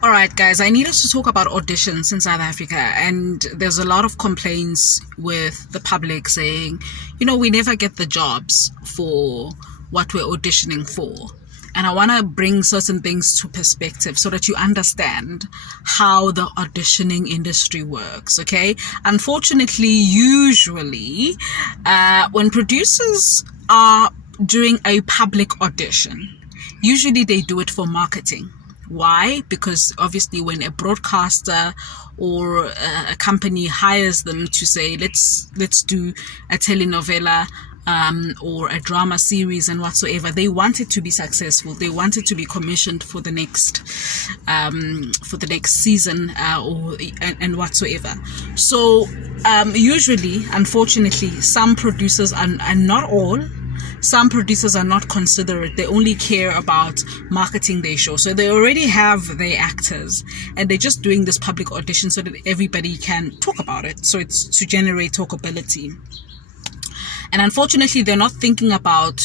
All right, guys, I need us to talk about auditions in South Africa. And there's a lot of complaints with the public saying, we never get the jobs for what we're auditioning for. And I want to bring certain things to perspective so that you understand how the auditioning industry works, okay? Unfortunately, usually, when producers are doing a public audition, usually they do it for marketing. Why? Because obviously when a broadcaster or a company hires them to say, let's do a telenovela or a drama series and whatsoever, they want it to be successful. They want it to be commissioned for the next season and whatsoever. So usually, unfortunately, some producers and not all. Some producers are not considerate. They only care about marketing their show. So they already have their actors and they're just doing this public audition so that everybody can talk about it. So it's to generate talkability. And unfortunately, they're not thinking about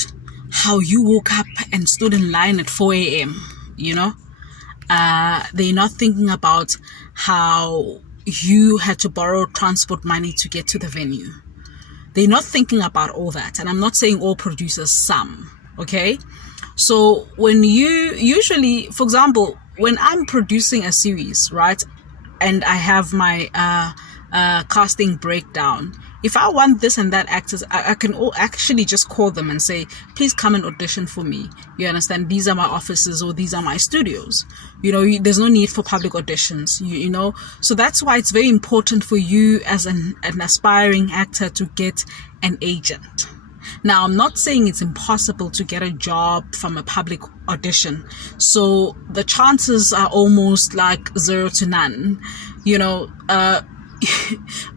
how you woke up and stood in line at 4 a.m., They're not thinking about how you had to borrow transport money to get to the venue. They're not thinking about all that. And I'm not saying all producers, some, okay? So when you usually, for example, when I'm producing a series, right, and I have my casting breakdown, if I want this and that actors, I can actually just call them and say, please come and audition for me. You understand? These are my offices or these are my studios. There's no need for public auditions, So that's why it's very important for you as an aspiring actor to get an agent. Now, I'm not saying it's impossible to get a job from a public audition. So the chances are almost like 0 to none,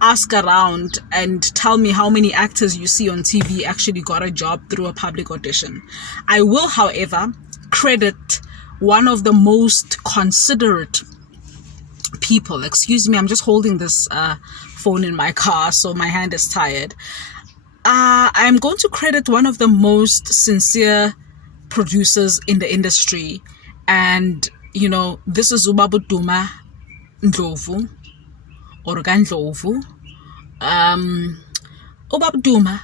ask around and tell me how many actors you see on TV actually got a job through a public audition. I will, however, credit one of the most considerate people. Excuse me, I'm just holding this phone in my car, so my hand is tired. I'm going to credit one of the most sincere producers in the industry. And, this is Duma Ndlovu. Or Ndlovu. Duma,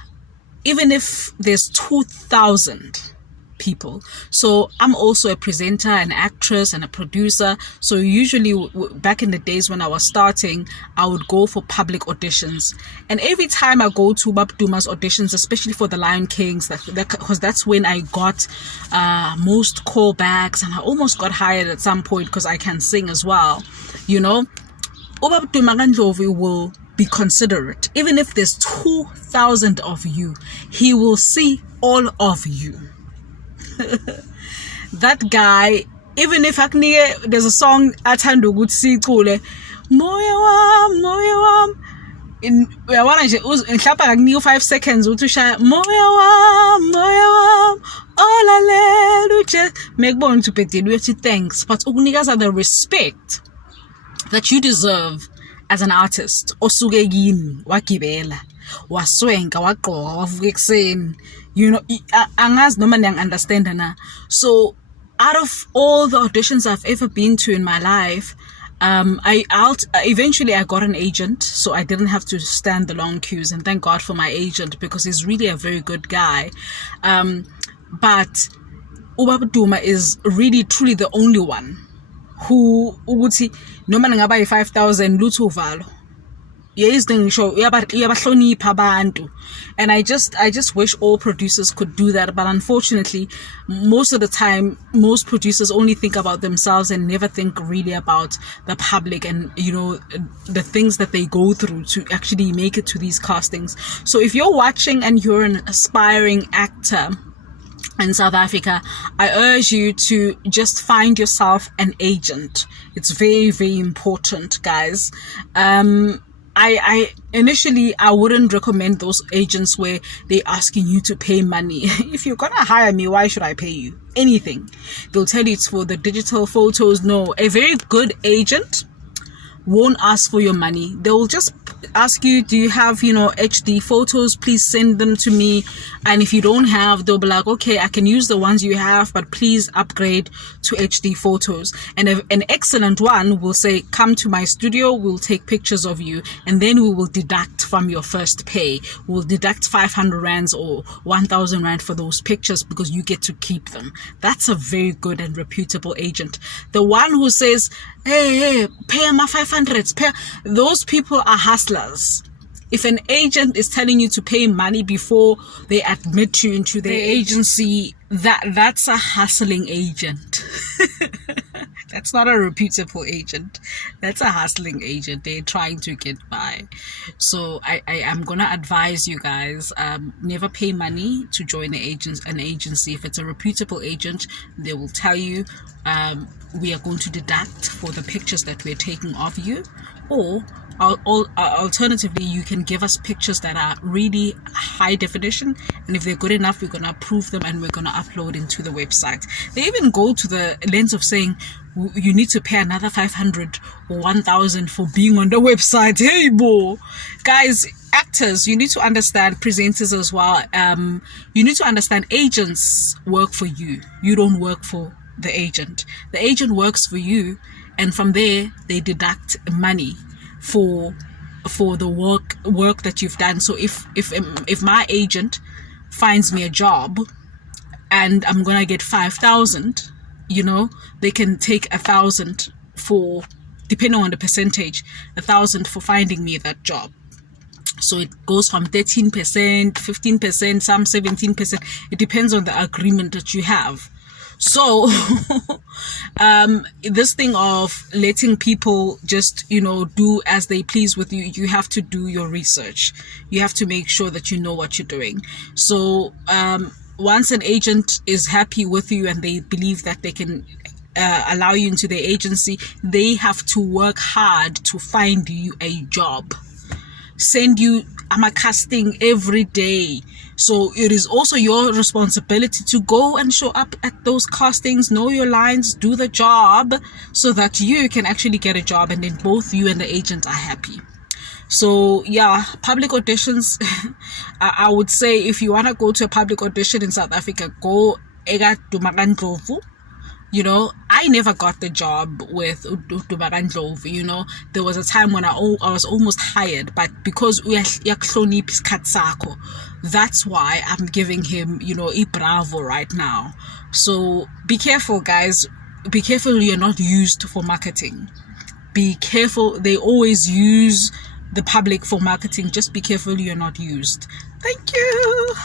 even if there's 2,000 people. So I'm also a presenter, an actress, and a producer. So usually back in the days when I was starting, I would go for public auditions. And every time I go to Duma's auditions, especially for the Lion Kings, because that's when I got most callbacks, and I almost got hired at some point because I can sing as well, Duma Ndlovu will be considerate. Even if there's 2,000 of you, he will see all of you. That guy, even if there's a song athanda ukuthi sicule moya wam uyabona nje mhlawumbe akakunika 5 seconds uthi ushaya moya wam olalela uje mekubona ukuthi ubhedile uyothi thanks, but ukunikeza the respect that you deserve as an artist. Osuke kini wagibela waswenka wagqoka wavuka ekseni, angazi noma niyangi-understand na. So out of all the auditions I've ever been to in my life, eventually I got an agent, so I didn't have to stand the long queues, and thank God for my agent because he's really a very good guy. But Duma is really truly the only one who ukuthi noma ngaba yi-5,000 lutho uvalo uyabahlonipha abantu. And I just wish all producers could do that, but unfortunately most of the time most producers only think about themselves and never think really about the public and the things that they go through to actually make it to these castings. So if you're watching and you're an aspiring actor in South Africa, I urge you to just find yourself an agent. It's very, very important, guys. I initially wouldn't recommend those agents where they're asking you to pay money. If you're gonna hire me, why should I pay you anything? They'll tell you it's for the digital photos. No, a very good agent won't ask for your money. They will just ask you, do you have, HD photos? Please send them to me. And if you don't have, they'll be like, okay, I can use the ones you have, but please upgrade to HD photos. And an excellent one will say, come to my studio, we'll take pictures of you, and then we will deduct from your first pay. We'll deduct 500 rands or 1,000 rand for those pictures because you get to keep them. That's a very good and reputable agent. The one who says, hey, pay my 500, those people are hustlers. If an agent is telling you to pay money before they admit you into their agency, that's a hustling agent. That's not a reputable agent. That's a hustling agent. They're trying to get by. So I am gonna advise you guys, never pay money to join an agency. If it's a reputable agent, they will tell you, we are going to deduct for the pictures that we're taking of you, or alternatively, you can give us pictures that are really high definition, and if they're good enough, we're going to approve them and we're going to upload into the website. They even go to the length of saying you need to pay another 500 or 1,000 for being on the website. Hey, boy, guys, actors, you need to understand, presenters as well. You need to understand, agents work for you. You don't work for the agent. The agent works for you, and from there they deduct money for the work that you've done. So if my agent finds me a job and I'm gonna get 5,000, they can take 1,000 for, depending on the percentage, 1,000 for finding me that job. So it goes from 13%, 15%, some 17%. It depends on the agreement that you have. So this thing of letting people just do as they please with you, you have to do your research. You have to make sure that you know what you're doing. So once an agent is happy with you and they believe that they can allow you into their agency, they have to work hard to find you a job, send you casting every day. So it is also your responsibility to go and show up at those castings, know your lines, do the job, so that you can actually get a job, and then both you and the agent are happy. So yeah, public auditions, I would say if you want to go to a public audition in South Africa, go ega Duma Ndlovu. I never got the job with Duma Ndlovu. There was a time when I was almost hired, but because that's why I'm giving him, a bravo right now. So be careful, guys. Be careful you're not used for marketing. Be careful. They always use the public for marketing. Just be careful you're not used. Thank you.